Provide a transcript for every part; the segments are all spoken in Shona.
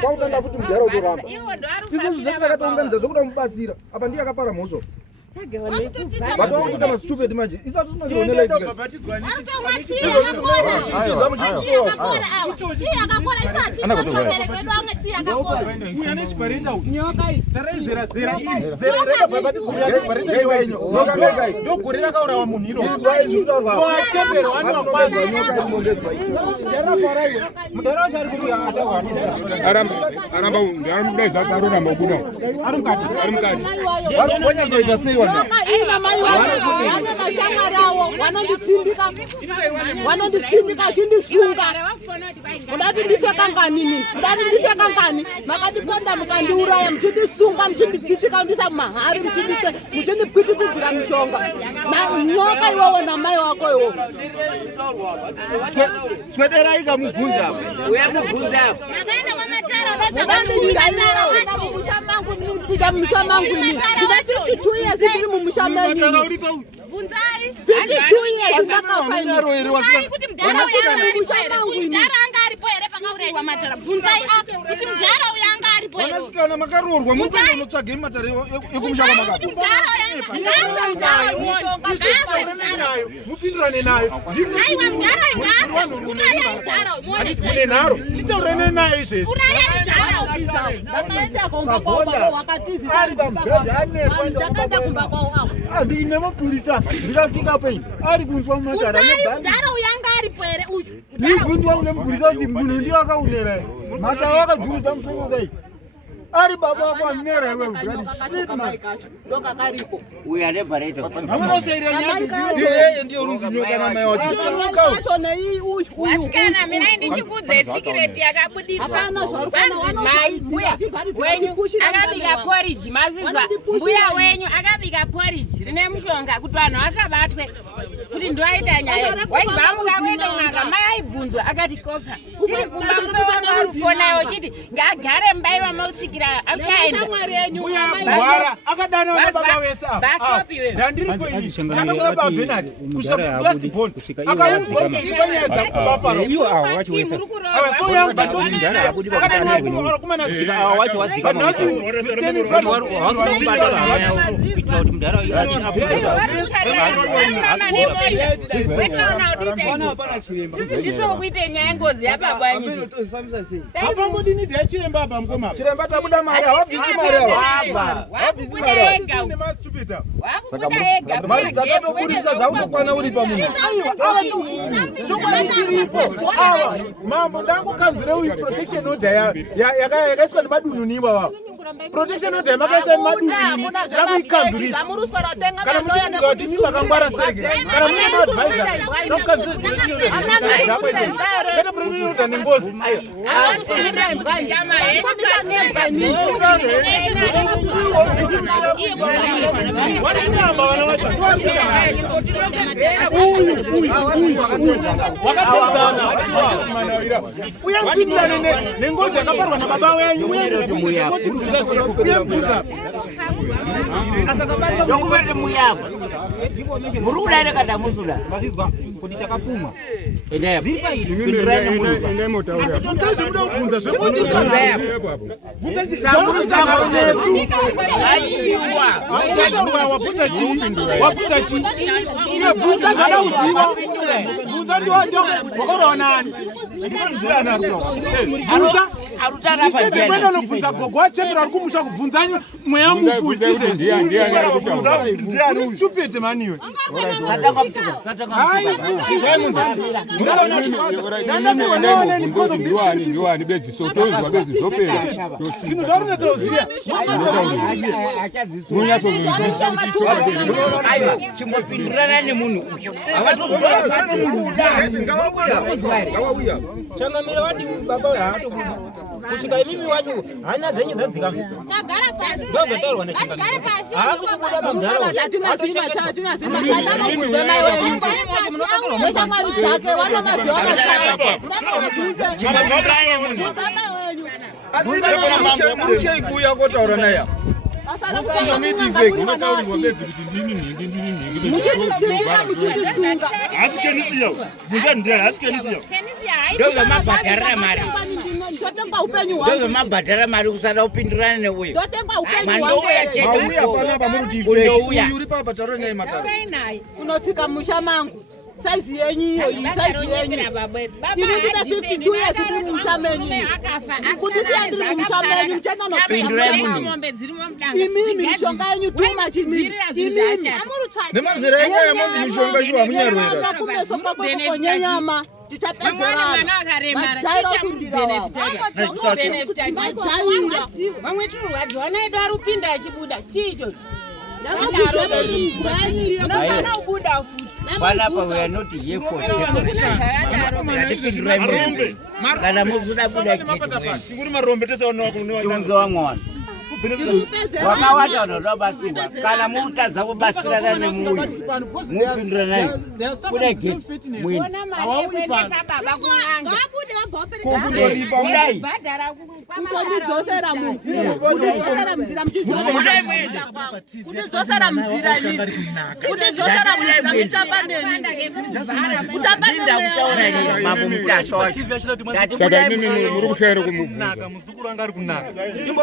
Kwautanga futi mudhara utoramba. Izvo zvakatounganidza zvokuda kumubatsira. Apa ndiye akapara mhosva. Watu wako kama stupid manje. Isa tusina kuonela hivi. Ina mai wana mashamarawo wanonditsindika chindisunga udati ndifeka ngani makadiponda mukandiuraya muchindisunga muchindidzitika ndisa mahari muchindipwititidzira mishonga nyoka iwowo namai wako iwo swedera ikamubvunza uyamubvunza mushamangu ini ndivati 2 years ndiri mumushameni vanasikana makaroorwa munotsvage matare ekumushaka mupindurane nayo naro chitaurane nayo izvezvi andine mapurisa ndikasvika pei ari kunzwa mumatara ndibvunzwa kune mupurisa kuti munhu ndiyo akaunera matara akadzurudza musoro dai ari baba wako anera iwe uya nebhareto ndiyo runzi nyoka namai wacho wasikana mina ndichikudze sikireti yakabudiswa mai wenyu akabika porridge mazizwa mbuya wenyu akabika porridge rine mushonga kuti vanhu vasabatwe kuti ndoaita nyaya waibvamuka kuenda kun'anga mai aibvunzwa akati kofa tiri kumba musovamarufona uchiti ngaagare mubairwa mausvikira achaenda uya kurwara akadana nababa wese ndandiri kwenyu takakura babenati kusvika kulasibon akaunzwa zvibanyaya dzakubafaro so ndisokuite nyaya ngozi yapabwanyu apambodini tiachiremba apa mukoma chiremba tabuda mari havabvisi mari ava wakubuda ega mari dzakatokurisa dzakutokwana uri pamunhu chokwadi chiripo ava mambo ndangokanzire uyu protection order yakaiswa nemadunhuni ivava protection order makaisa nemadunhuni ndakuikanzurisa kana muchiudza kuti mimi makangwara stege kana mune maadvisor nokukanzura protection order ngete protection order nengozi warikuramba vana vacho wakatodzana uya kupindirane nengozi yakaparwa nababa wenyu ndokuvari muyapa muri kudarika damusuda kuti takapumwa wabvunza chii iye bvunza zvada kuziva bvunza ndiwakaurawa nani bvunza isete kwenda nobvunza gogo wachembera ari kumusha kubvunzanyu mweya mufu izvezvi stupid maniwe ndiwani bezisotozwa bezizopera zvinhu zvarunesoziya chimbopindurana nemunhu ngavauya changamira wati baba haatobuda kusvika imimi wacho hana dzenye dzadzika ndozotaurwa neshamwari dzake vanomaziva murikei kuuya kotaura naye muchinditsindika muchindisunga asi kenisiya bvunza ndiani asi kenisiya ndozvamabhadharira mari Totemba upenyu wangu. Wewe mabhadhara mari kusada upindirane neuyo. Totemba upenyu wangu. Mandouya chete. Mauya pana pamuruti ife. Uri pa pataro nyai mataro. Unotsika musha mangu. Size yenyu iyo, size yenyu. Inotida 52 years tiri musha menyu. Kudisia ndiri musha menyu, mcheka no imimi mishonga yenyu too much imimi. Imimi. Nemazera yenyu ya mwanzi mishonga jua munyarwera. Makumeso pako konye nyama. Tichapedzera. Majairo kundira wao. Mamwe turwadzi wanaedu arupinda achibuda chicho. Panapa we are not here for marombe. Kana musuda buda kitu. Nguri marombe tese ono kuno. Tunzo wangona. Wakawata wanobatsiwa kana mutadza kubatsirana nemuyu mupindura naye kuda geti mwini kutodidzosera munzira kutidzosera munzira muchapa neni ndinda kutaura ini mambo mutasha wacho saka mimi muri kushaira kumubvunza muzukuru anga ari kunaka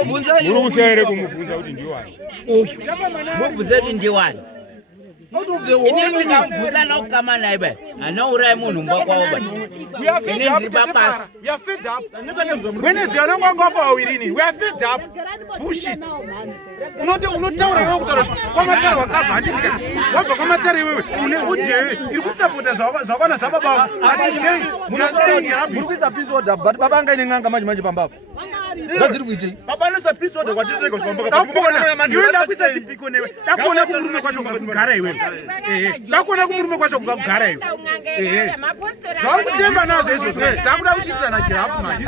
muri kushaira kumubvunza kuti ndiwani mubvunze kuti ndiwani ini ndingamubvunza nokukama naye bai anourai munhu mba kwawo bai ini ndiri papasi Wednesday anongwanga wafa wawirini. We are fed up. Bullshit. Unotaura wewe kutaura kwamatari wakabva achitika. Wabva kwamatari wewe une udye iri kusapota zvakwana zvababa atidei munotaura muri kuisa episode but baba anga ine nganga manje pambapo. Ngadziri kuitei. baba nesa episode kwatiteka kupamba. Ndakuona kuisa chipiko newe. Ndakuona kumurume kwacho kugara iwe. Ndakuona kumurume kwacho kugara iwe. Zvakutemba nazvo izvozvo. Takuda kuchitirana chirafu manje.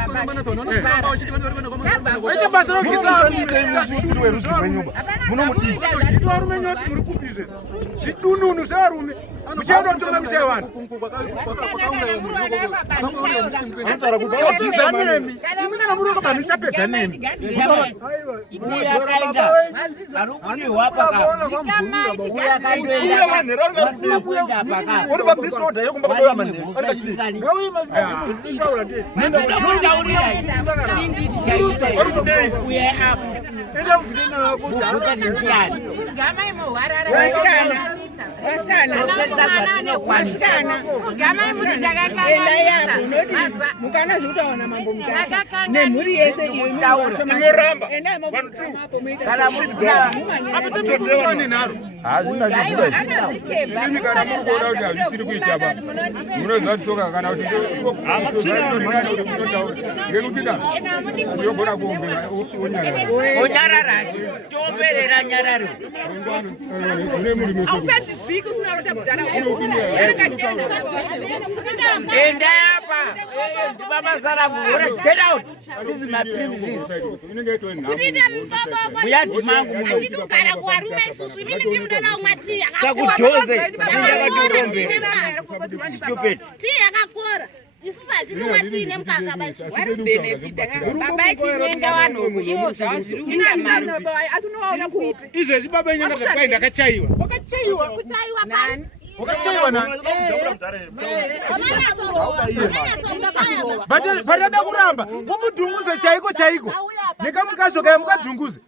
Waita basa rokisa Musuri weruzi mwenyumba. Munomudii. varume nyoti muri kupizve zvidununu zvevarume muchienda kutonga misha yevanhu todziza nemi imi kana muri vanhu ichapedza nemi uri papisoda yekumba kwaoya manhero mukana zvutaona mambo mutasha nemhuri yese inoramba kana mukuona kuti hazvisiri kuita ba munoziva tisoka kana kuti tikekutida yogona kuombera onyarara tomberera nyararo une muri meso enda apa ndibabazara kuhora get out this is my premises muyadhimangu atidugara kuvarume isusu imini ndimudana umwatiya takudhoze ndingakatiurombera stupid tii yakakora isusu hatindomwa tiine mukaka baba ichinyenga vanhu ivo zvava zviri kuita mari atinovaona kuita izvezvi baba enyanga zvakwai ndakachaiwa kutaiwa pani wakachaiwa na patada kuramba mumudhunguze chaiko chaiko nekamukazvo kaya mukadhunguze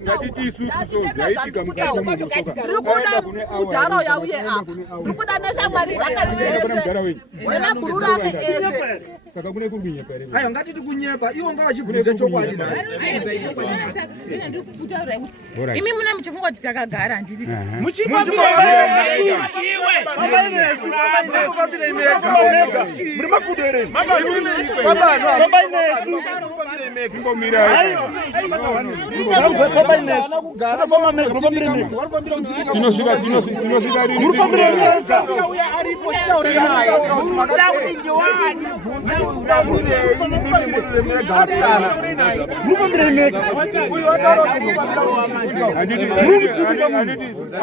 ngatiti isusu so zvaitika mukati memusoka tirikuda kudhara yauye apa tirikuda neshamwari dzakadzese nemagururame ese saka kune kurwinyika here Ayo ngatiti kunyepa iwo ngavachibvunze chokwadi naye. imi muna muchifunga kuti takagara handiti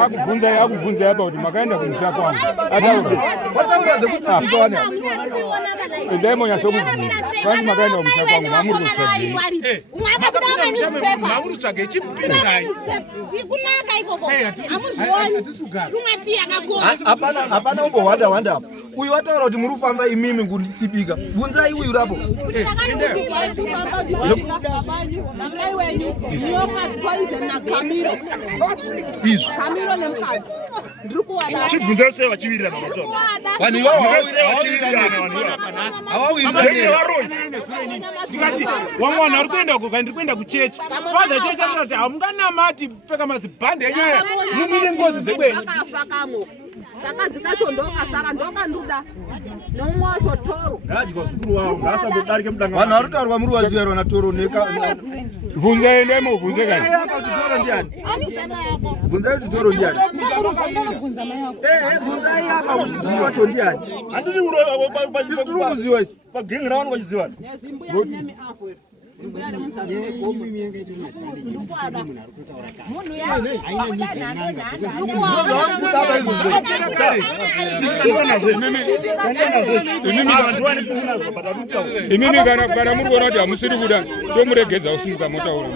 akubvunza apa kuti makaenda kumusha kwangu wataura zvekutsipika wana endai monyatsobvunza kwanzi makaenda kumusha kwangu mamuri mamurutsvage chipinai kunaka ikoko amuzvioni rumati yakakora hapana umbohwanda hwanda uyu wataura kuti muri kufamba imimi kunditsipika bvunzai uyu rapo izvi chibvunza sei vachivirira vanhu tikati wamwe vanhu ari kuenda uko ndiri kuenda kuchechi fadha chechi kuti hamunganamati pfeka mazibhande enyaya mumire ngozi dzekwenyu Takazi kacho ndokasara ndokanduda nomwe wacho toro vanhu vari kutaurwa muri waziyarwa natoro bvunzai endai mubvunze kani toro ndiani bvunzai kuti toro ndiani bvunzai apa kuti zivi wacho ndiani handiri kuziva isi pagengi ravano vachiziva imimi kana muri kuona kuti hamusiri kuda tomuregedza usimuka mutaura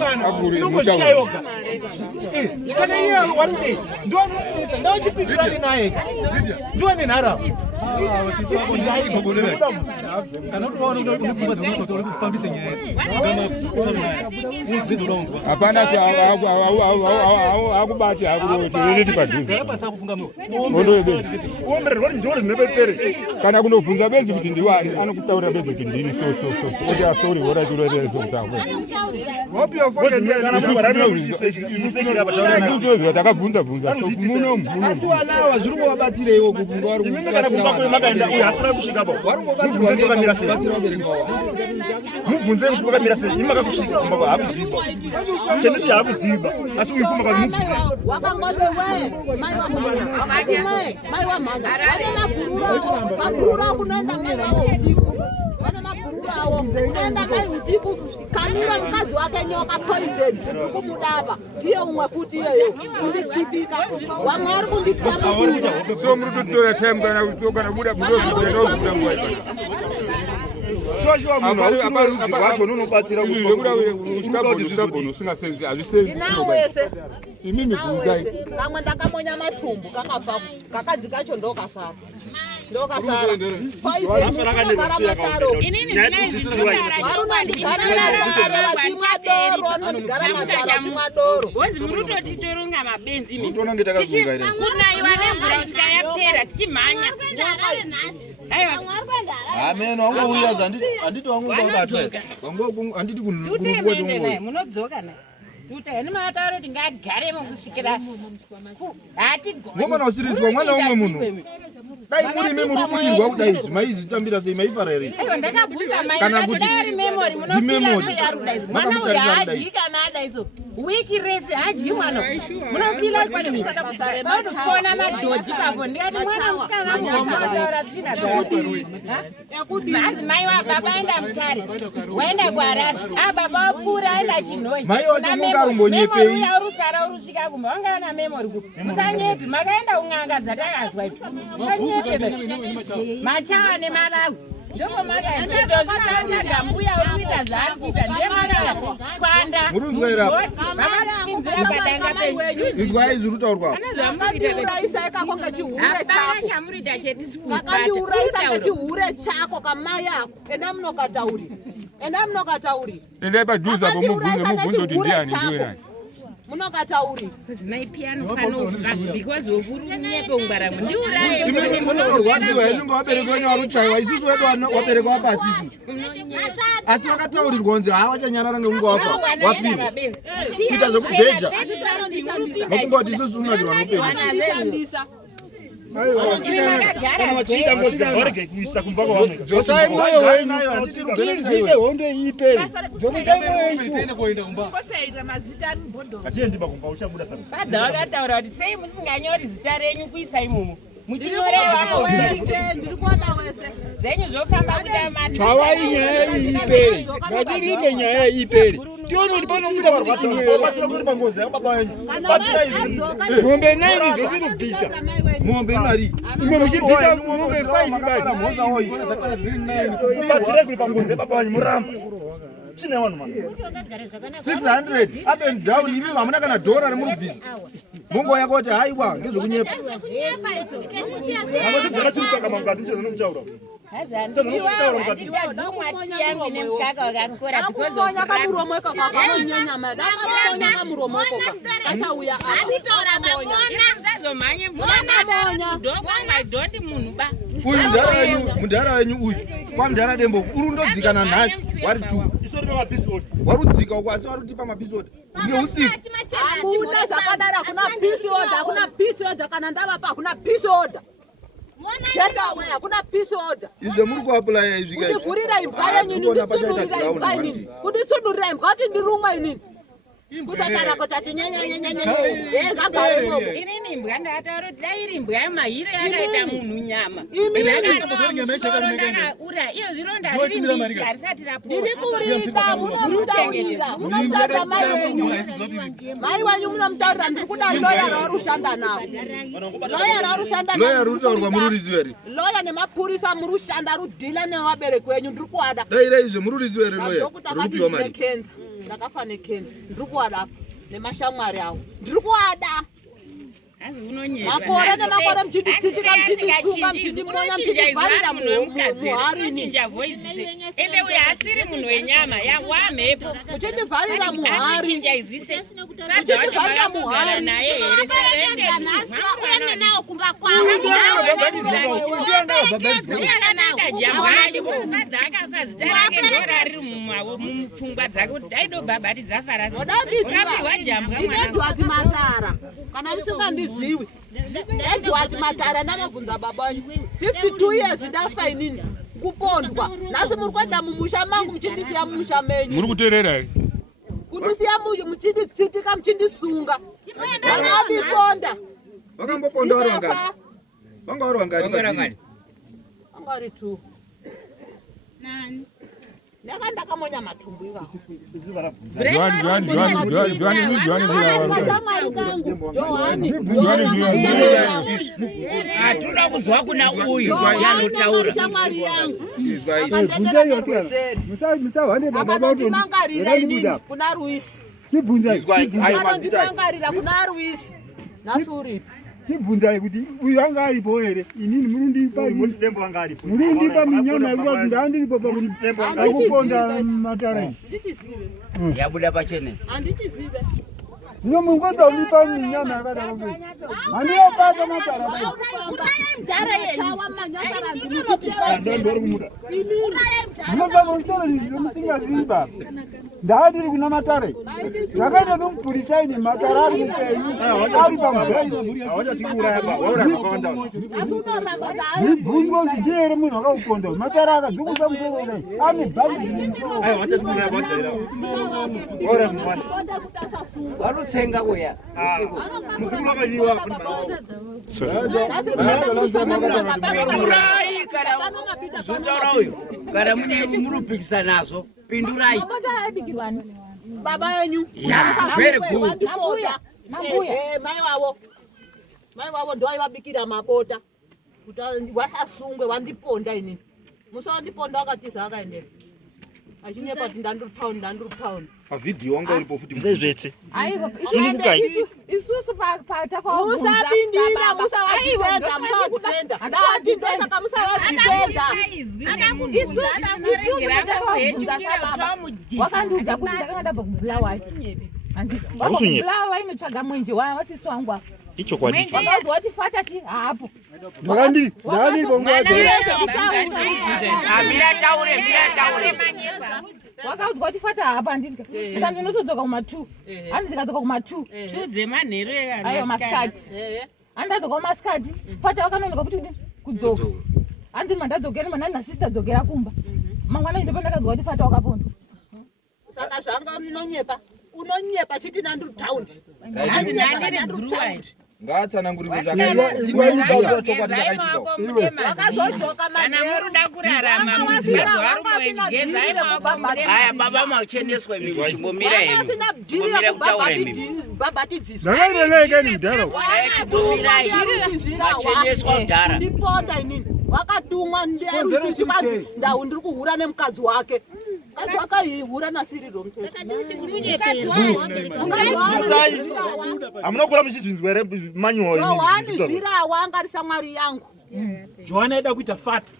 saka iye waride ndoanotinisa ndochipikirani naye ndiwe nenharaunda hapana akubati akutoiti padhuze kana kunobvunza benzi kuti ndiwani anokutaurira benzi kuti ndini oti asori worachiroreresokutakwe takabvunza asi vanawa zviri kuvabatsira iwo mubvunze kuti makamira sei imakakusvika kumba kwahakuziba chenisi hakuziba asi uyu kumba kwamubvunze unoenda mai usiku Kamira mukadzi wake nyoka poison kumudava ndiye umwe futi iyeyo kunditsipika wamwe ari kunditya maburu so muri kutora time kana kutoka buda budozi nguwa shosho munhu ausiri werudzi rwacho unobatsira kuti usingasenzi hazvisenzi wese imimi bvunzai kamwe ndakamonya matumbu kakafa kakadzi kacho ndokasara ndokasara Bozi murutoti toronga mabenzi mi. Kunaiwa nemvura kusvika yapera tichimhanya. Amen, wangu uya handiti wangu ngabatwa. Wangu handiti kununguwa tomwe. Munodzoka na. Tuta yani matauro kuti ngagaremo kusvikira. Hati ngomana usirizwa mwana umwe munhu. Dai muri memory kudirwa kudai maizi tambira sei maifara here. Ndakabvunza mai kana kuti dari memory munofira yarudai. Mwana uyaji kana adaizo. Wiki rese haji mwana. Munofira kuti saka kusare mafona madodzi papo ndiyati mwana usikana mwana tsina dzakuri. Yakudi mazi mai wa baba enda mutare. Waenda kwarara. Baba wapfura aenda chinoi. Mai ocho mungarumbonyepei. Uya urusara urusvika kumba wanga na memory ku. Musanyepi makaenda unganga dzatakazwa ipi. Machawa nemalawu ndoko makaita zvakanga mbuya urikuita zvaari kuita ndemaka twanda murunzwaira inzwai zviri kutaurwa uraisa ikako ngechihure chako chamurita chetisikakatiuraisa ngechihure chako kamai ako enda munokatauri endai padhuze apo mubvunze kuti ndiani ndiwe munokatauri mai piano fanofa because of unyepe ungwaramu ndiuraye munorwadziwa inenge wabereka wenyu waruchaiwa isusu wedu wabereka wapasisi asi vakataurirwa kunzi havachanyarara ngeunga wafa wafira kuita zvekubheja mafunga kuti isusu tunadirwa noupenyu kana vachiita ngozi ngavarege kuisa kumba kwavamwe dzosai mwoyo wenyu handiti rugereizve hondo iiperi dzokudai mwoyo wenyu atiendimba kumba uchabuda sana fadha vakataura kuti sei musinganyori zita renyu kuisa imomo muchinyorewa zvenyu zvofamba kuda chawai nyaya iiperi ngatirike nyaya iiperi tione kuti pano mvira varwadza batsira kuti pangozi baba wenyu batsira izvi Ng'ombe 9 zotiri kubvisa. Mombe mari. Imwe muchibvisa ng'ombe 5 basi. Mhoza oyi. batsira kuti pangozi baba wenyu muramba chine vanhu mani 600 up and down imi hamuna kana dhora remurubvisi. Mongo yako kuti haiwa ngezvekunyepa. akatibvera chiritsvaka mangati chezvinomuchaura Uyu mundara wenyu uyu kwamundara dembo urundodzikana nhasi wari 2 isori pamapisod warudzika uko asi warutipa mapisodi ngeusiku Hakuna zakadara, hakuna peace order, hakuna peace order kana ndavapa hakuna peace order. Get away, hakuna peace order. izve muri kuapulaya izvi kai Kuvhurira imba yenyu ndisudurira imba inini. Kundisudurira imba kuti ndirumwe inini. Kutatara kutati nyenyenyenyenyenye. Ngagare muromo. Inini imbwa ndataura kuti dai iri imbwa yamahire yakaita munhu nyama. Ura iyo zvironda riri mbishi harisati rapora. Ndiri kurita, munomutaurira. Munomutaurira mai wenyu. Mai wenyu munomutaurira ndiri kuda loya rarushanda navo. Loya rarushanda navo. loya rutaurwa mururizi here Loya nemapurisa murushanda rudhila nevabereki venyu ndiri kuwada. daira izve mururizi here loya rupiwa mari Kenza. Ndakafa nekenza. Ndiri kuwada nemashamwari avo. Ndiri kuwada. Makore nemakore mchinditsitsika mchindisunga mchindimonya mchindivharira muharini. Ende uyo asiri munhu wenyama wamhepo Muchindivharira muhari. Muchindivharira muhari naye here mukadzi akafa zita rake ndora riri mupfungwa dzake kuti daidobhabhatidza farasi wakapiwa jambwa Edward Matara. Kana musingandizivi. Edward Matara namabvunza baba wanyu. 52 years ndafa inini. Kupondwa. Nasi muri kuenda mumusha mangu muchindisiya mumusha menyu. Muri kuteerera here. Kundisiya muchinditsitsika muchindisunga. Vakandiponda. vakamboponda vari vangani vanga vari vangani Angari 2. Ndakamonya matumbu iva. Mashamwari kangu. Johani. Hatuna kuzwa kuna uyu yanotaura. Shamwari yangu. Musahwane Inini kuna Ruisi. Mangarira kuna Ruisi. Nasuri. chibvunzai kuti uyu anga aripo here inini murundipa minyama yekuti ndandiripo pakuponda matara yabuda pachene Handichizive. zvino mungoda unipa minyama yakadaro handiyapata matara zvinofana kutaura izvo musingaziva ndaadiri kuna matare zvakaita nomupurisaini matara ari mupenyu ari pamubvunzwa kuti ndihere munhu akauponda matara akadzokusa musoro dai ane bhaii warutsenga uya pindurai kana zotaura uyu kana murupikisa nazo pindurai Baba yenyu. very good Mai wavo ndo aivabikira mabota kuti wasasungwe wandiponda inini. Musawandiponda wakatiza akaendera. Achinyepa kuti ndandiri town. pavhidhiyo wanga uripo futi ndezvete isusu Musapindira, musawadifenda. Ndati ndosaka musawadifenda. wakandiudza kuti ndakanga kubulawa kubulawa inotsvaga mwenje wasisi wangu apa ichokwadi wakaudza kuti fata chi hapo wakaudzwa kuti fata hapa handiti saka ndinotodzoka kuma2 handi ndikadzoka kuma2 dzemanhero aiwa masikati handi ndadzoka kumasikati fata wakanonoka kuti kudzoka handi mandadzokera mandani nasista dzokera kumba mangwana ndopa ndakadzwa kuti fata wakapondwa Saka zvanga unonyepa chiti nandiri town. Ngatsanangurirwe Aya baba macheneswa mimi chimbomira henyu. Chimbomira kutaura mimi. Zakaendeleke ni mdaro. Chimbomira henyu. Macheneswa mdara. Ndipota inini. Wakatumwa ndiye chimadzi ndau ndiri kuhura nemukadzi wake. Mukadzi wakahura nasiriro mtete. Amunokura muchizvinzwere manyori. Johani zvirawa angari shamwari yangu. Johana aida kuita fata.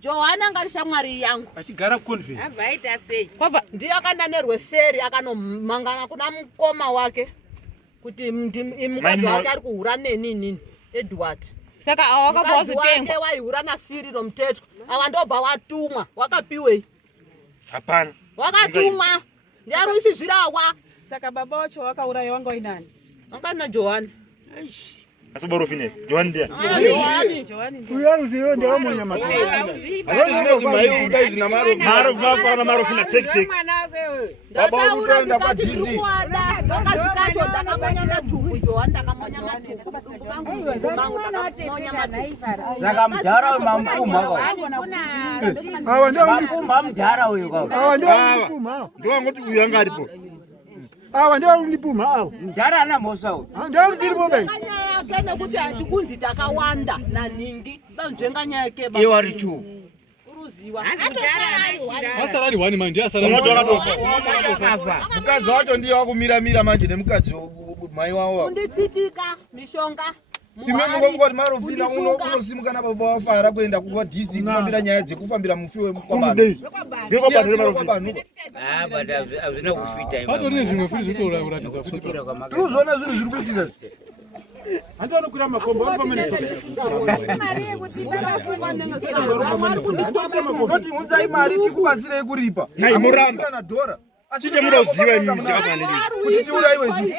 Johana angari shamwari yangu. Achigara convent. Avaita sei? Ndiye akandanerwe seri akanomangana kuna mukoma wake kuti mukadzi wake ari kuhura neni Edward. Saka awakabva wazotengwa. Waihura nasiriro mtetwa. Awa ndobva watumwa. Wakapiwei? Hapana. Wakatumwa. Ndiaruisi zvirawa. Saka baba wacho wakaurayiwa wanga wainani? Wanga na Johani. Asoborofine. Johani ndia. Johani. Uyaruziyo ndio mwenye matatu. Maro vafana maro fina tek. Baba utoenda kwa DC. Ndakazikacho ndakamonya matuku Johani ndakamonya matuku. Saka mdara mampuma kwa. Awa ndio Mampuma mdara uyu kwa. Awa ndio ulipuma. Ndio ngoti uyu anga aripo. Awa ndio ulipuma awa. Mdara ana mosawo. Ndio ulipuma bei. Kana kuti atikunzi takawanda naningi banzvenga nyaya yake baba. Iwari chu. Uruziwa. Asarari wani manje asarari. Mukadzi wacho ndiye wakumira manje nemukadzi mai wawo. Unditsitika mishonga. Ime mungovuka kuti marofina unosimuka nababa wafara kuenda kwa DC kufambira nyaya dzekufambira mufi wemukwabani. Ngeko bantu marofina. But azvina kufita iwe. Patori zvimwe futi zvitoura kuratidza kuti. Tuzona zvinhu zviri kuitika. Anzanokwira makombo vanofamba Kuti unzai mari tikubatsirei kuripa. Nai muramba. Kana dhora. Chiche munoziva imimi chakafanira. Kuti tiuraiwe zivi.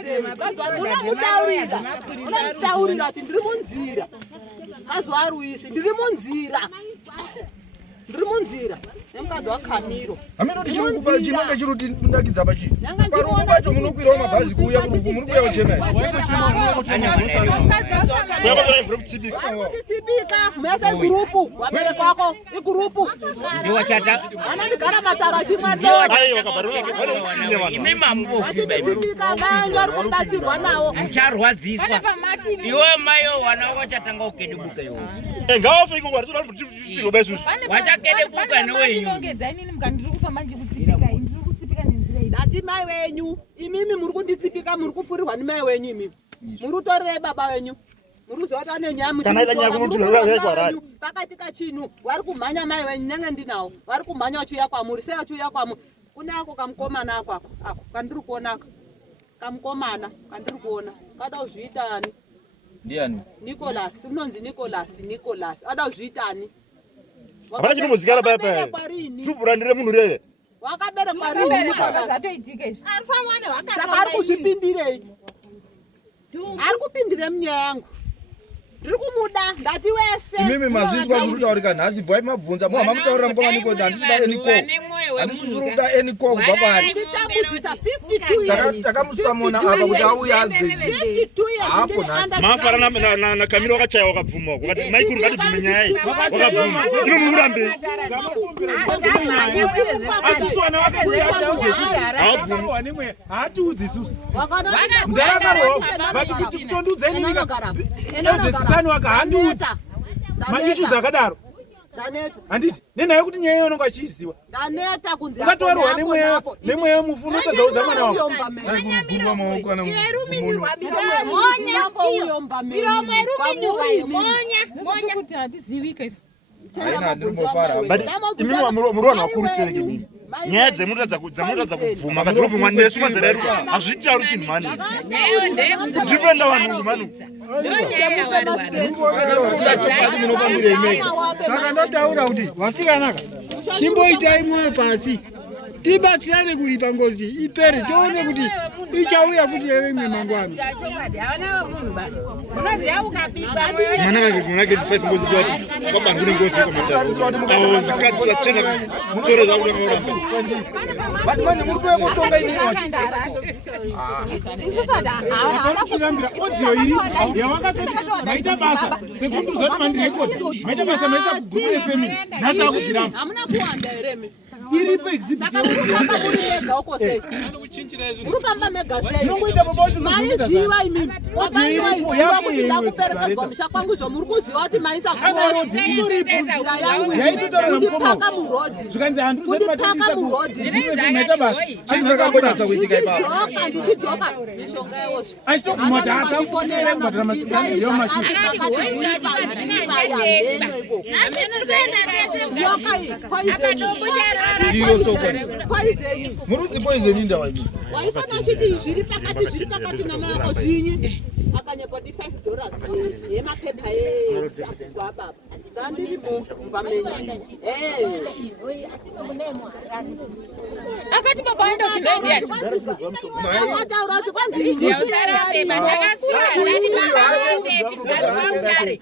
Unamutaurira kuti ndiri munzira. Azvarwisi ndiri munzira. Nemukadzi waKhamiro. Hamino tichikupa chinonge chiroti ndakidza pachi. Paruku pacho munokwirawo mabhazi kuuya kuruku muri kuuya kuchemai. Kutitsibika mese gurupu wabereki wako igurupu. Ndiwa chata. Anandigara matara chimadona. Imi mambofi baby. Kutitsibika bantu ari kubatsirwa nawo. Mucharwadziswa. Iwe mayo wana wachatanga ukedebuka iwe. Ngawafe iko kwari soda kuti besusu. Wachakedebuka nowenyu. Ndati mai wenyu, imimi muri kunditsipika muri kufurirwa nemai wenyu imimi. Muri kutorera baba wenyu. Muri kuzota nenyama. Kana ita nyaya kuti yakwarari. Pakati kachinu, wari kumhanya mai wenyu nenge ndinawo. Wari kumhanya uchiuya kwamuri, sei uchiuya kwamuri. Kunako kamukomana ako kandiri kuona. Kamukomana kandiri kuona. Kada uzviitani? Ndiani? Nicholas, unonzi Nicholas. Ada uzviitani? Hapana chinomuzikana paya. Tupurandire munhu rere. Wakaberekwa rini? Ari kuzvipindirei? Ari kupindire munyaya yangu. Ndiri kumuda ndati wese. Imimi mazvinzwa zviri kutaurika nhasi bvai mabvunza muhamba mutaurira mukomana kuti handisida eniko. Handisisuruda eniko kubva kwaari. Nditambudzisa 52 years. Takamusamona apa kuti auye azwe. 52 years. Hapo nhasi. Mafara na Kamiro wakachaya wakabvuma. Wakati maikuru kadibvume nyaya iyi. Wakabvuma. Ino murambe. Asisu wana wakati hatiudzi susu. Ndakaroho vati kuti kutondudza inini ndojezisani waka handiudzi maissues akadaro. Handiti nenaye kuti nyaya iyo nonga achiziva. Ndaneta kunzi ukatoerwa nemweya mufu unotadzaudza mwana wako. Imimi muri vanhu vakuru stereke mimi. Nyaya dzemutadza kubvuma kadzinobvumwa nesu mazera edu hazviti ari chinhu mani. Ndifenda vanhu mani. Saka ndataura kuti wasikanaka chimboitai mwoyo pasi tibatsirane kuipa ngozi ipere tione kuti ichauya futi ere imwe mangwana. Mwana wake kunake 5 ngozi zote. Kwamba ngine ngozi kwa mtatu. Awo zikati ya chena msore za ule ngora. But manje mtu yako tonga ini wachi. Kurambira audio iri yawakatoti maita basa sekundu zoti mandirekodi maita basa maisa kuguma FM nasa kushiramba Hamuna kuwanda ereme. iripo exhibit Urukamba mega sei. Zvinongoita babacho Maiziva imimi. Wabaiwa kuti ndakuperekedzwa musha kwangu zvo muri kuziva kuti maisa kurodi. Nzira yangu. yaitotaura Kundipaka murodhi. zvikanzi handu Kundipaka murodhi. maita basa Chakambonyatsa kuitika ipapo. Ndichidzoka mishonga yewozvo. achitokumata atakufonera kubhadhara masikani yomashini Murudzi poison indawa ini. waifana uchiti zviri pakati namayako zvinyi akanyepa kuti $5 yemapepa ekugwa baba dzandiri pamenyi akati baba aenda kuNindia wataura kuti kwanzi ndiyosara pepa takasura ndati baba aende dzakugare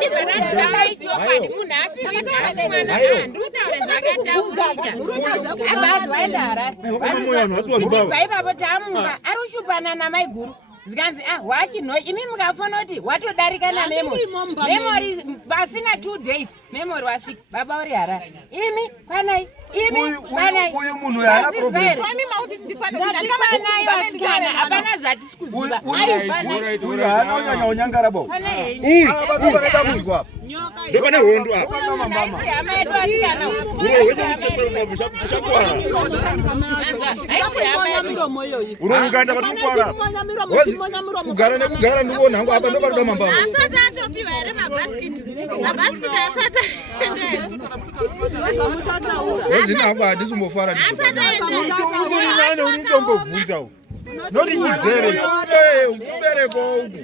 chibana taura ichokwadi munhu asiri mwana ndutaure zvakataurika abazi waenda harare tichibva ipapo tamuka ari kushupana namai guru zikanzi wachinho imi mukafanira kuti watodarika namemori pasina 2 days memori wasvika baba uri harare imi kwanai Uyu munhu yana problem. kwanai wasikana hapana zvatisi kuziva Uyu hana unyanya unyangara bo. Baba vanada muzwa. Ndopane hondo apa. hama yedu wasikana Uronganda vatupara. Kugara nekugara ndikuona hangu apa ndoparika mambamba. asati atopiwa here mabhasikiti asati Wezina hangu handisimbofara ndiso. Nani unotombovhunza uyu. Noti nyizere. Ubereko uku.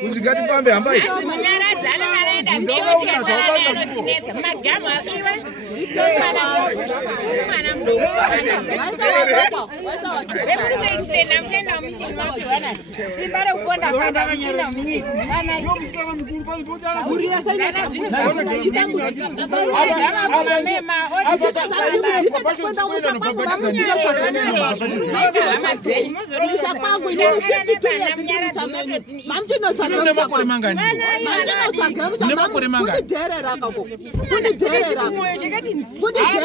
Kunzi ngatifambe hambai. munyaradzana vanoenda mbekutinetsa magamu akiwe mwana mudoko vekuri kuextenda mutenda womishini mapiwana simba rekuponda famba mutenda womishini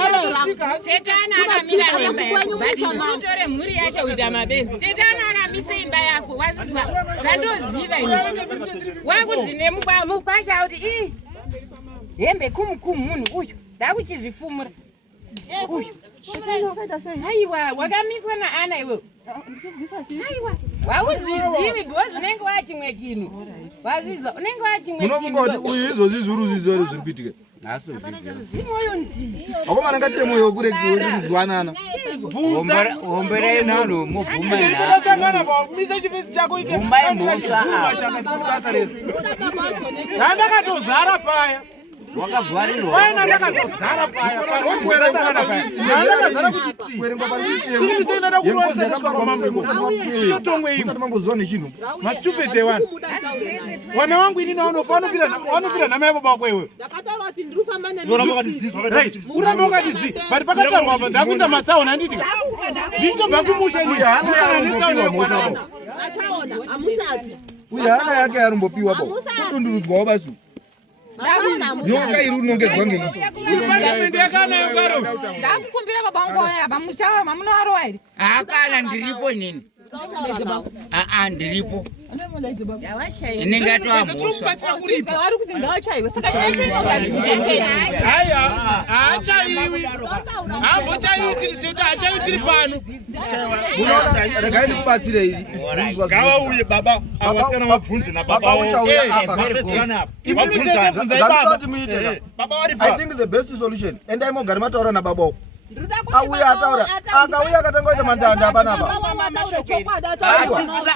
Chetana akamira nemba utore mhuri yacho kuita mabenzi chetana akamise imba yako wazizwa zvandoziva ini wakudzine mukwasha kuti hembe kumukumu munhu uyu ndakuchizvifumura uyu aiwa wakamiswa naana iwewe aiwa wauzvizivi because unenge wachimwe chinhu wazizwa unenge wachimwe Unofunga kuti uyu izvozvi zviri kuitika. zimoyo ndi Akomana ngatiye moyo kurekuzwanana. Homberei munhu mubvuma ndasangana pakumisa chifesi chako Bvumai mhosva ndakatozara paya wakavharirwa paina ndakatozara paya ndakazara kuti tiiisenada kuronzatongwe nechinhu. mastupid one wana wangu ini nawanofira namai baba wako iwewe ndakataura kuti ndiri kufamba uramba wakatizi but pakatarwa apa ndakuisa matsaona anditi nditobva kumusha matsaona hamusati Uyu hana yake yarumbopiwa bo. Kutundurudzwawo basu. Nyoka iri unongedzwa ngei. punishment yakanayo karo ndakukumbira baba wangu waya pamuchawa mamunowarowa here akana ndiripo nini ndiripo inenge yatoamboswa vari kuti ngawachaiwe saka nyaya haya haachaiwi hambochaiwi tete hachaiwi tiri pano Unoona regai ndikubatsire iri. ngavauye baba avasikana vabvunze nababa I think the best solution. Endai mogara mataura nababa. auya ataura akauya akatangoita mandanda panapa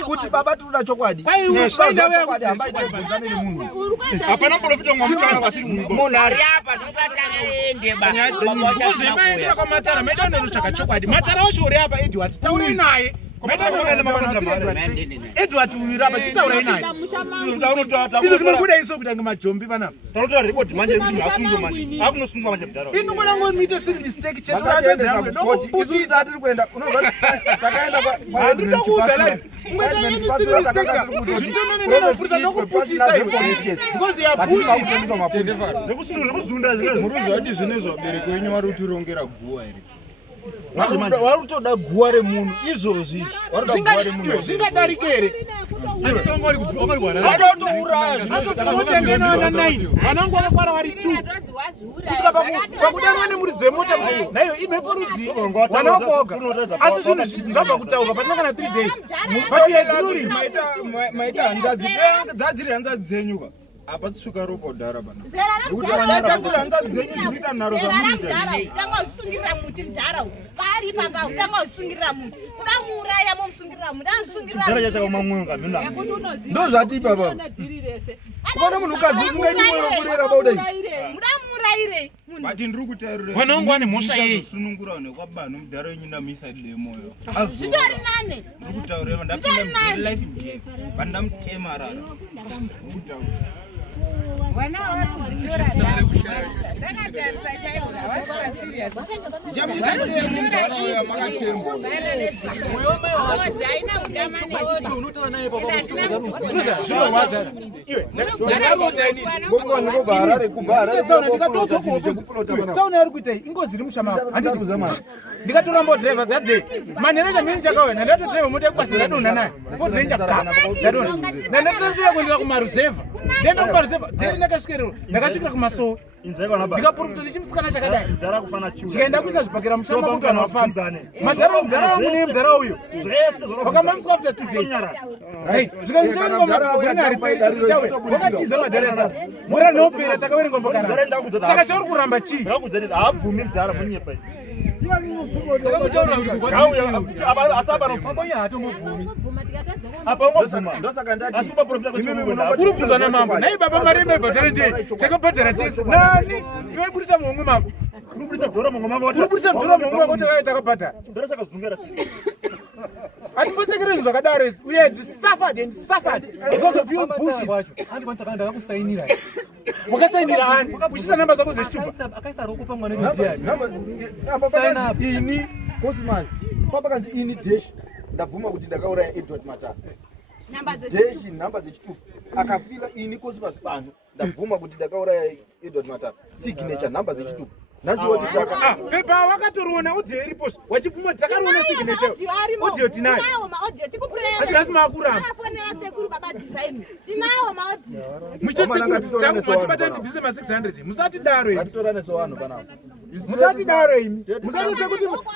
kuti baba tinoda chokwadi chokwadi hambaite kubvunzane nemunhu hapana profita mwamuchana vasiri munhu ari apa ndokatanga ende uzimaendera kwamatara medononotsvaka chokwadi matara wacho uri apa Edward taurei naye Edward uyu apa chitaurai naye izvo zvinokuda iso kuita ngemajombi panapa taurota report manje kuti masungo manje akunosungwa manje mudhara inongona ngomuite siri mistake chetu izvi atiri kuenda unozva takaenda muruziva kuti zvinezvi vabereki wenyu vari kutirongera guwa here vari kutoda guwa remunhu izvozvi zvingadarike here vanangu vakafara vari 2 kusvika pakudanwa nemuri dzemota naiyo imhepo rudzi vana vakoga asi zvinhu zvabva kutaurwa pasina kana 3 days patieziruri maita hanzadzi dzadziri hanzadzi dzenyuka apa tsvuka ropa dhara pana usungirira muti mudhara pari papa utanga usungirira muti udamuuraya momusungirira muti dhara chachakamamwenga ndo zvati baba ukona munhu kadzi usingaiti mwoyo kurera baudai mudamuurayirei bati ndiri kutaurira vanongo ane mhosva yei sunungura nekwabano mudhara wenyu ndamisa demoyo zvitori nane ndiri kutaurira ndapinda life njei vandamutema rara sauna ari kuitai ingozi iri mushama ndikatora mbodriver that day manhero chamini chakauya ndatodriver mota yekwasi ndadonha naye fodrenja ndadonha ndandatanzira kuendera kumaruzevha ndenda kumaruzevha dheri ndakasvikira kumasoo ndikapurufita ndichimusikana chakadai chikaenda kuisa zvibhakera mushama kuti vanhu vafamba madhara wangu nemudhara uyo vakamamiswa after 2 days zvikandiari wakatiza madhara yasara mura nhopera takaverengwa mbokarara saka chauri kuramba chii haabvumi mudhara munyepa uri kubvunzwa namambo nai baba mari maibhadhara ndei takabhadhara tese nani iwe budisa muhomwe mako uri budisa dhora muhomwe mako takabhadhara hatimbosekereni zvakadaro uye ndisafad because of your bullshit wakasainira ani uchisa namba zako dzechitupa akaisa roko pamwana ini Cosmas papa kanzi ini dash ndabvuma kuti ndakauraya Edward Matara dash namba dzechitupa akafila ini Cosmas pano ndabvuma kuti ndakauraya Edward Matara signature namba dzechitupa nasiwoti taka pepa wakatoriona audio iripo wachipfuma takariona signature audio tinayo asi maakuramba muchotibata ndibvise ma600 musati daro musati daro imi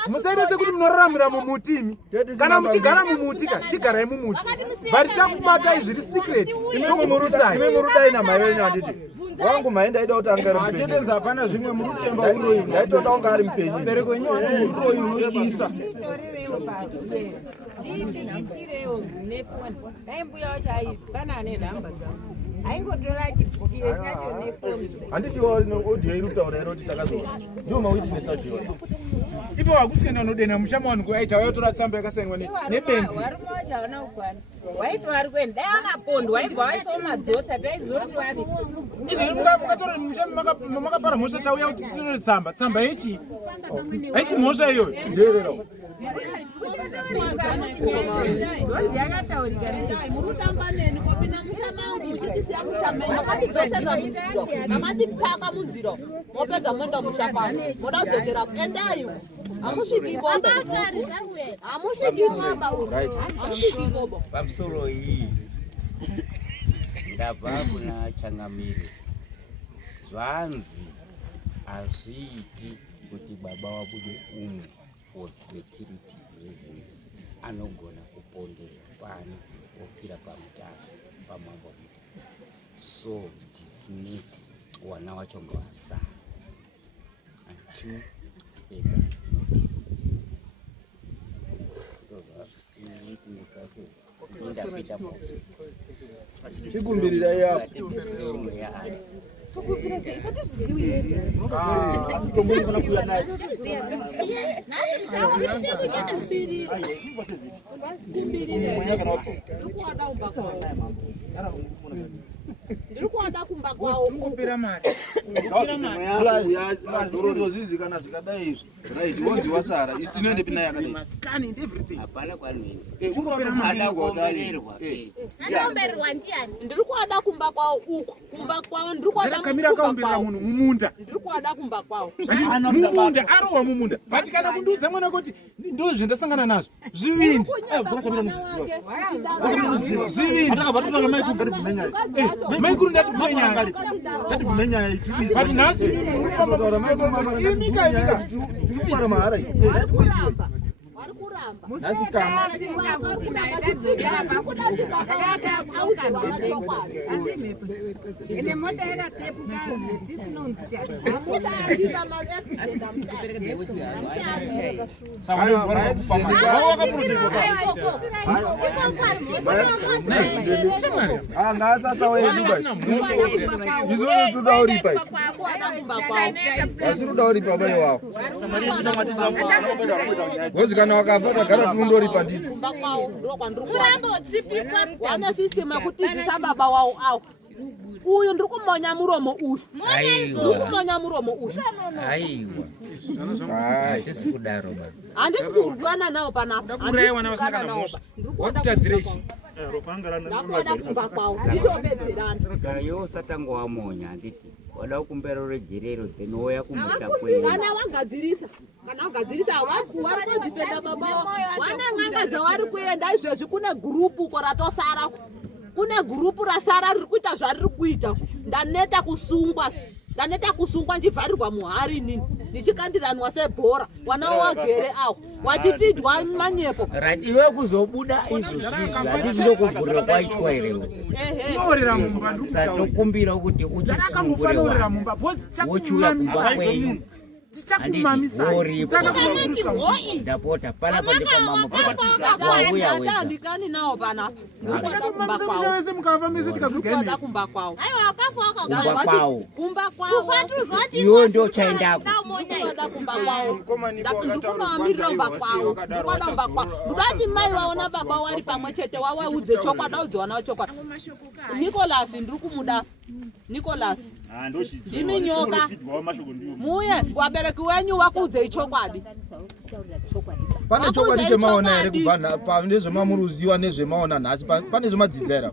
musaita sekuti munoraramira mumuti imi kana muchigara mumuti ka chigarai mumuti but chakubatai zviri secret tokumurusai imi murudai namai wenyu handiti wangu maenda aida kuti anga ari mupenyu hapana zvimwe murutemba uroyi ndaitoda kunga ari mupenyu bereko wenyu ane uroyi unotyisa ndichirewo nefoni dai mbuya wacho aipana ane nhamba dzangu aingotora chipitiyo chacho nefoni handiti audio iri kutaura iro kuti takazoona ndiwo mawitness acho ipo wakusikuenda unodena mushama wanhu kuaita wayotora tsamba yakasainwa nebenzi warume wacho hauna kukwana waiti vari kuenda dai akapondwa waibva waisawo madzota taizoti vari izvi mukatora mushama makapara mhosva tauya kuti tisinoe tsamba yechi haisi mhosva iyoyo ndeererawo murutamba neni kopina mushamangu muchitisiya mushameni makatidzoserera munziro mamatipaka munziro mopedza moenda mushapano moda kudzokera endai hamusvikikoba pamusoro iyi ndabva kuna Changamire zvanzi hazviiti kuti baba wabude umu for security reasons anogona kupondera pani opira pamutaro pamambo so dismiss wana wacho ngawasara until further Chikumbirira yapo. Ndikuada kumba kwao kupira mari. Mazoroto zizi kana zikadai izvi. Right, wonzi wasara. Isitinoende pina yakadai. Maskani and everything. Hapana kwa nini? Ukupira mari Adakombererwa. Naomberwa ndiani? Ndikuada kumba kwao uko. Kumba kwao ndikuada. Kamira kaumbira munhu mumunda. Ndikuada kumba kwao. Mumunda arowa mumunda. Vatikana kundudza mwana kuti ndozve ndasangana nazvo. Zvivindi. Zvivindi. Atakabatuka mai kugari kumenya. Mai kuri ndati kumenya. Ndati kumenya ichi. But nasi Utaura mai kumama imika. Tikupara mahara. Nasi kama. Anga sasa wewe vizuri tudauripa. Asirudauripa bai wao. Gozi kana wakafata gara tundoripa ndizo. Wana system yakutizisa baba wao au. Uyu ndikumonya muromo ushu. Ndikumonya muromo ushu. Aiwa. Tisikudaro baba. Andisikudwana nawo panapa. Kurewana wasaka na mosha. Wakutadzireshi. Ndakuada kumba kwao. Ndichobedzerana. Sayo satango wamonya anditi. Wada kumbero rejerero tenoya kumusha kwenu. Kana wangadzirisa. Kana wangadzirisa wari kudifenda baba wao. Wana nganga dzawari kuenda izvezvi kune grupu koratosara. Kune grupu rasara riri kuita zvariri kuita. Ndaneta kusungwa nchivharirwa muhari inini. Ndichikandiranwa sebhora. Wana wagere awo. Wachifidwa manyepo. Rati iwe kuzobuda izvo zvizvi. Ndokuvhurira kwaitwa irewe. Norera mumba ndikuta. Satokumbira kuti uchisungure norera mumba. Wochuya kumba kwenyu. Tichakumamisa. Ndapota pana pandipa mama wauya wega. Ndikani nawo panapa. Ndikukumamisa mshaweze mukavamisa tikazugenda. Kumba kwao. Aiwa wakafoka Kumba kwao. Kumba kwao. Iwo ndio chaendako. Ndikuada kumba kwao. Ndikunoamirira kumba kwao. Ndikuada kumba kwao. Ndudati mai waona baba wari pamwe chete wawaudze chokwadi udziwana chokwadi. Nicholas ndikumuda. Nicholas. Ndimi nyoka. Muye wabereki wenyu wakuudze chokwadi. Pane chokwadi chemaona ere kubva pane zvemamuruziwa nezvemaona nhasi pane zvemadzidzera.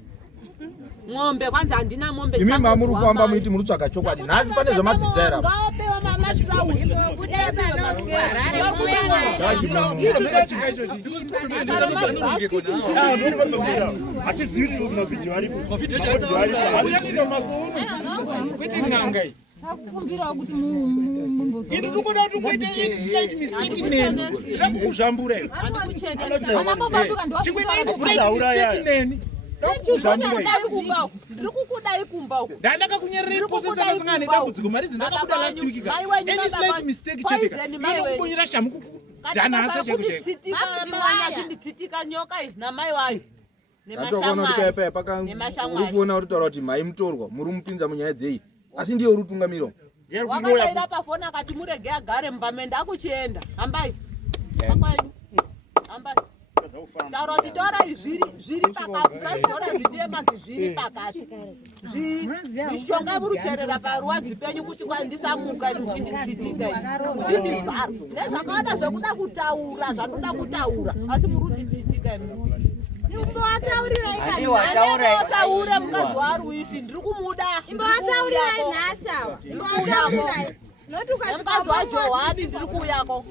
Ng'ombe kwanza handina mombe. Imi mamurufamba muiti murutsvaga chokwadi nhasi pane zvemadzidzera. Ngapewa mama trouse. Kudepewa maskeri. Akukumbira kuti ini ndikuda kuti kuite slight mistake neni. Ndakuzvambura. Ana baba ndoka ndo. Chikuita slight neni. Ndikukudai kumba uko. Ndandaka kunyerera iposesa kasangana nedambudziko mari dzindakabuda last week ka. Any slight mistake chetika. Ndikukunyira shamu Jana hasa cheko cheko. Tsitika nyoka na mai wayo. Ndakona kuti kaipa pakangufuna kuti taura kuti mai mutorwa muri mupinza munyaya dzei. Asi ndiyo rutungamiro. Wakaenda pafoni akati murege agare mbamenda akuchienda. Hambai. Pakwanyu. Hambai. Taura kuti tora zviri pakati. Tora zvidema zviri pakati. Zvishonga murucherera paruwadzi penyu kuti kwandisamuka muchinditsitika. Muchindivhara. Nezvakaona zvekuda kutaura, zvanoda kutaura. Asi murunditsitika imi. Taura mukadzi waruisi ndiri kumuda. Imbataurirai nhasa. Mukadzi waJohani ndiri kuuyako.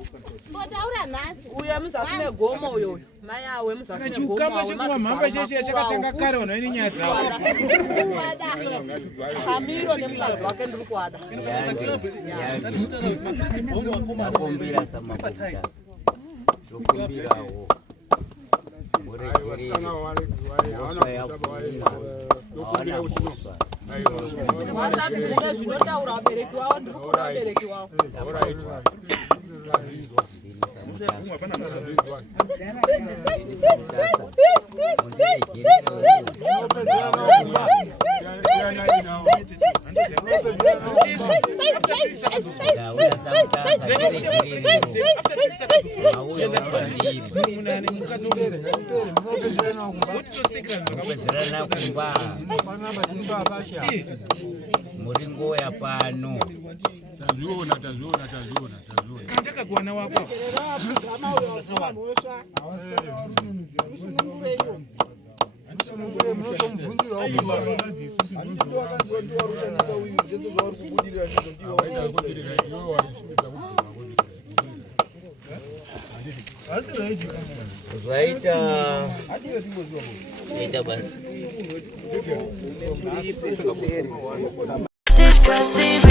Mbotaura nhasi. Uyo muzasi megomo uyo. Mai awe muzasi megomo. Chikama chekumamhamba cheshe chakatanga kare vanhu vane nyaya dzavo. Hamiro nemukadzi wake ndiri kuada. Ndakumbira samakuta. Ndokumbirawo. Wasabhuke zvinotaura vabereki wavo ndiri kuda vabereki wavo. muringo ya pano taziona kanjaka kuwana wako Ita basi. Discuss TV.